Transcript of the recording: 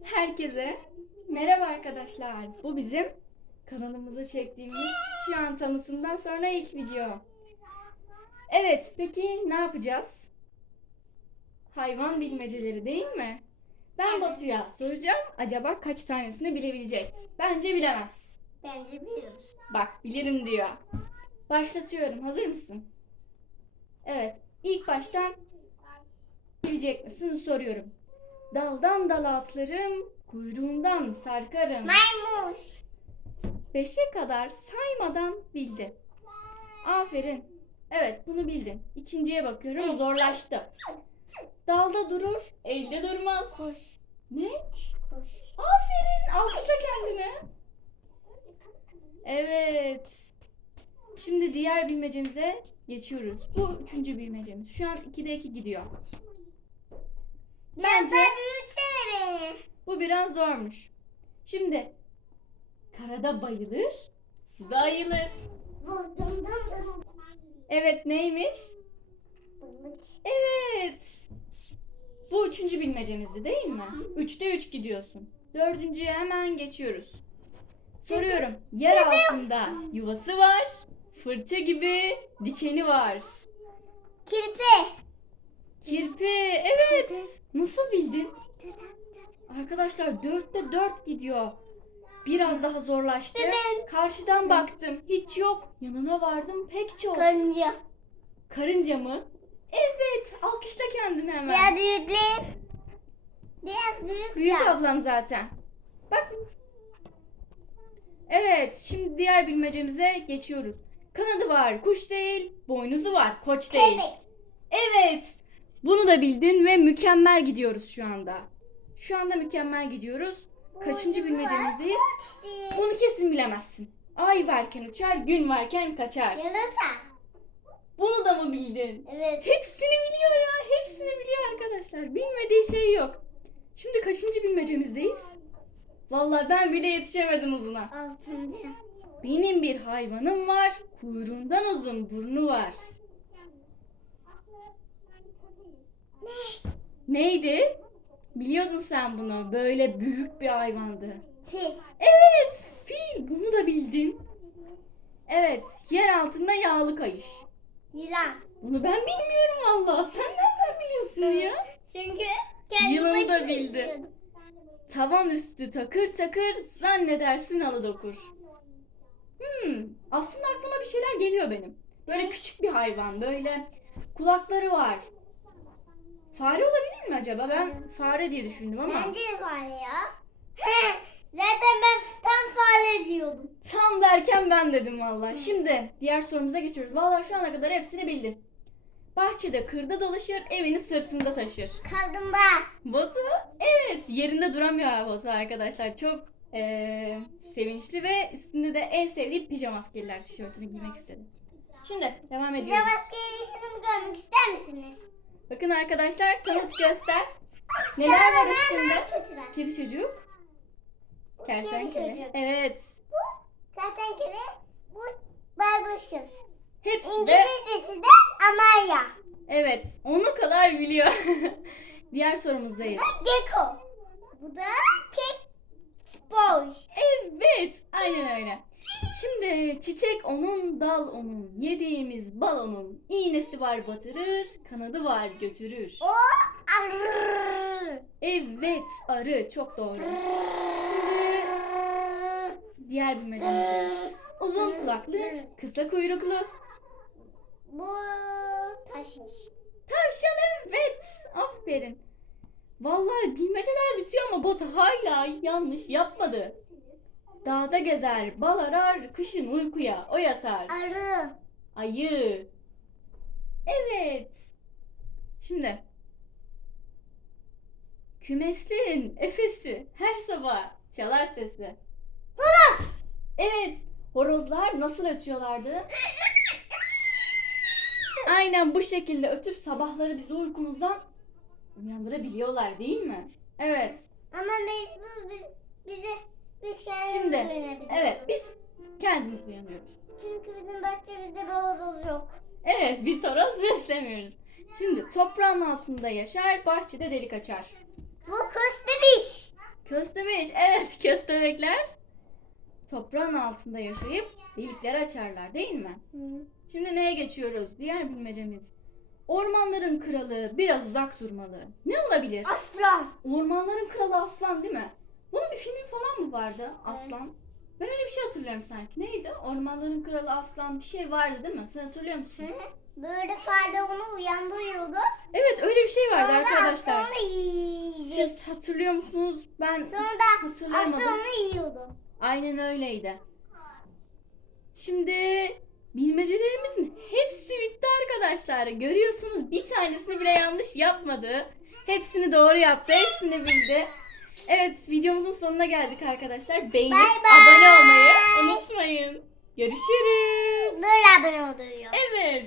Herkese merhaba arkadaşlar. Bu bizim kanalımıza çektiğimiz şu an tanısından sonra ilk video. Evet, peki ne yapacağız? Hayvan bilmeceleri değil mi? Ben Batu'ya soracağım. Acaba kaç tanesini bilebilecek? Bence bilemez. Bence bilir. Bak bilirim diyor. Başlatıyorum. Hazır mısın? Evet. İlk baştan bilecek misin soruyorum. Daldan dala atlarım, kuyruğundan sarkarım. Maymuş. Beşe kadar saymadan bildi. Aferin. Evet bunu bildin. İkinciye bakıyorum zorlaştı. Dalda durur, elde durmaz. Kuş. Ne? Kuş. Aferin. Alkışla kendini. Evet. Şimdi diğer bilmecemize geçiyoruz. Bu üçüncü bilmecemiz. Şu an 2'de 2 gidiyor. Bence- daha büyütsene beni. Bu biraz zormuş. Şimdi karada bayılır, suda ayılır. Evet neymiş? Evet. Bu üçüncü bilmecemizdi değil mi? Üçte üç gidiyorsun. Dördüncüye hemen geçiyoruz. Soruyorum. Yer altında yuvası var. Fırça gibi dikeni var. Kirpi. Kirpi. Evet. Nasıl bildin? Arkadaşlar dörtte dört gidiyor. Biraz daha zorlaştı. Karşıdan baktım. Hiç yok. Yanına vardım. Pek çok. Karınca. Karınca mı? Evet. Alkışla kendini hemen. Biraz büyükler. Biraz büyük. Büyük ya. ablam zaten. Bak. Evet, şimdi diğer bilmecemize geçiyoruz. Kanadı var, kuş değil. Boynuzu var, koç değil. Kelebek. Evet. Bunu da bildin ve mükemmel gidiyoruz şu anda. Şu anda mükemmel gidiyoruz. Kaçıncı bilmecemizdeyiz? Bunu kesin bilemezsin. Ay varken uçar, gün varken kaçar. Bunu da mı bildin? Evet. Hepsini biliyor ya. Hepsini biliyor arkadaşlar. Bilmediği şey yok. Şimdi kaçıncı bilmecemizdeyiz? Vallahi ben bile yetişemedim hızına. Altıncı. Benim bir hayvanım var. Kuyruğundan uzun burnu var. Neydi? Biliyordun sen bunu. Böyle büyük bir hayvandı. Fil. Evet, fil. Bunu da bildin. Evet, yer altında yağlı kayış. Yılan. Bunu ben bilmiyorum vallahi. Sen nereden biliyorsun ya? Çünkü kendi Yılanı da başıma bildi. Tavan üstü takır takır zannedersin alı dokur. Hmm, aslında aklıma bir şeyler geliyor benim. Böyle küçük bir hayvan, böyle kulakları var. Fare olabilir acaba? Ben fare diye düşündüm ama Bence de fare ya. Zaten ben tam fare diyordum. tam derken ben dedim valla. Şimdi diğer sorumuza geçiyoruz. Valla şu ana kadar hepsini bildin. Bahçede kırda dolaşır, evini sırtında taşır. Kaplumbağa. Batu evet yerinde duramıyor Batu arkadaşlar. Çok eee, sevinçli ve üstünde de en sevdiği pijama askeriler tişörtünü giymek istedi. Şimdi devam ediyoruz. başka yaşadığımı görmek ister misiniz? Bakın arkadaşlar tanıt göster. Neler var üstünde? Kedi çocuk. Kertenkele. çocuk. Evet. Zaten kere bu baykuş kız. Hepsi de İngilizcesi de Amalya. evet onu kadar biliyor. Diğer sorumuzdayız. Gecko. Bu da kek boy. Evet, aynen öyle. Şimdi çiçek onun, dal onun, yediğimiz bal onun. İğnesi var batırır, kanadı var götürür. O arı. Evet, arı çok doğru. Şimdi diğer bir bilmecemiz. Uzun kulaklı, kısa kuyruklu. Bu taşmış. Tavşan evet, aferin. Vallahi bilmeceler bitiyor ama Batu hala yanlış yapmadı. Dağda gezer, bal arar, kışın uykuya o yatar. Arı. Ayı. Evet. Şimdi. Kümeslerin efesi her sabah çalar sesi. Horoz. Evet. Horozlar nasıl ötüyorlardı? Aynen bu şekilde ötüp sabahları bizi uykumuzdan uyandırabiliyorlar değil mi? Evet. Ama bu biz bize biz kendimiz Şimdi, uyanabiliriz. Evet biz kendimiz uyanıyoruz. Çünkü bizim bahçemizde bir yok. Evet biz horoz beslemiyoruz. Şimdi toprağın altında yaşar, bahçede delik açar. Bu köstebeş. Köstebeş, evet köstebekler toprağın altında yaşayıp delikler açarlar değil mi? Hı. Şimdi neye geçiyoruz? Diğer bilmecemiz. Ormanların kralı biraz uzak durmalı. Ne olabilir? Aslan. Ormanların kralı aslan değil mi? Bunun bir filmi falan mı vardı? Aslan. Ben öyle bir şey hatırlıyorum sanki. Neydi? Ormanların kralı aslan bir şey vardı değil mi? Sen hatırlıyor musun? Böyle fare onu uyandırıyordu. Evet öyle bir şey vardı Sonra arkadaşlar. aslan onu yiyecek. Siz hatırlıyor musunuz? Ben Sonra da hatırlayamadım. aslan onu yiyordu. Aynen öyleydi. Şimdi bilmecelerimizin hepsi bitti arkadaşlar. Görüyorsunuz bir tanesini bile yanlış yapmadı. Hepsini doğru yaptı. Hepsini bildi. Evet videomuzun sonuna geldik arkadaşlar. Beğenip Bye bye. abone olmayı unutmayın. Görüşürüz. Böyle abone oluyor. Evet.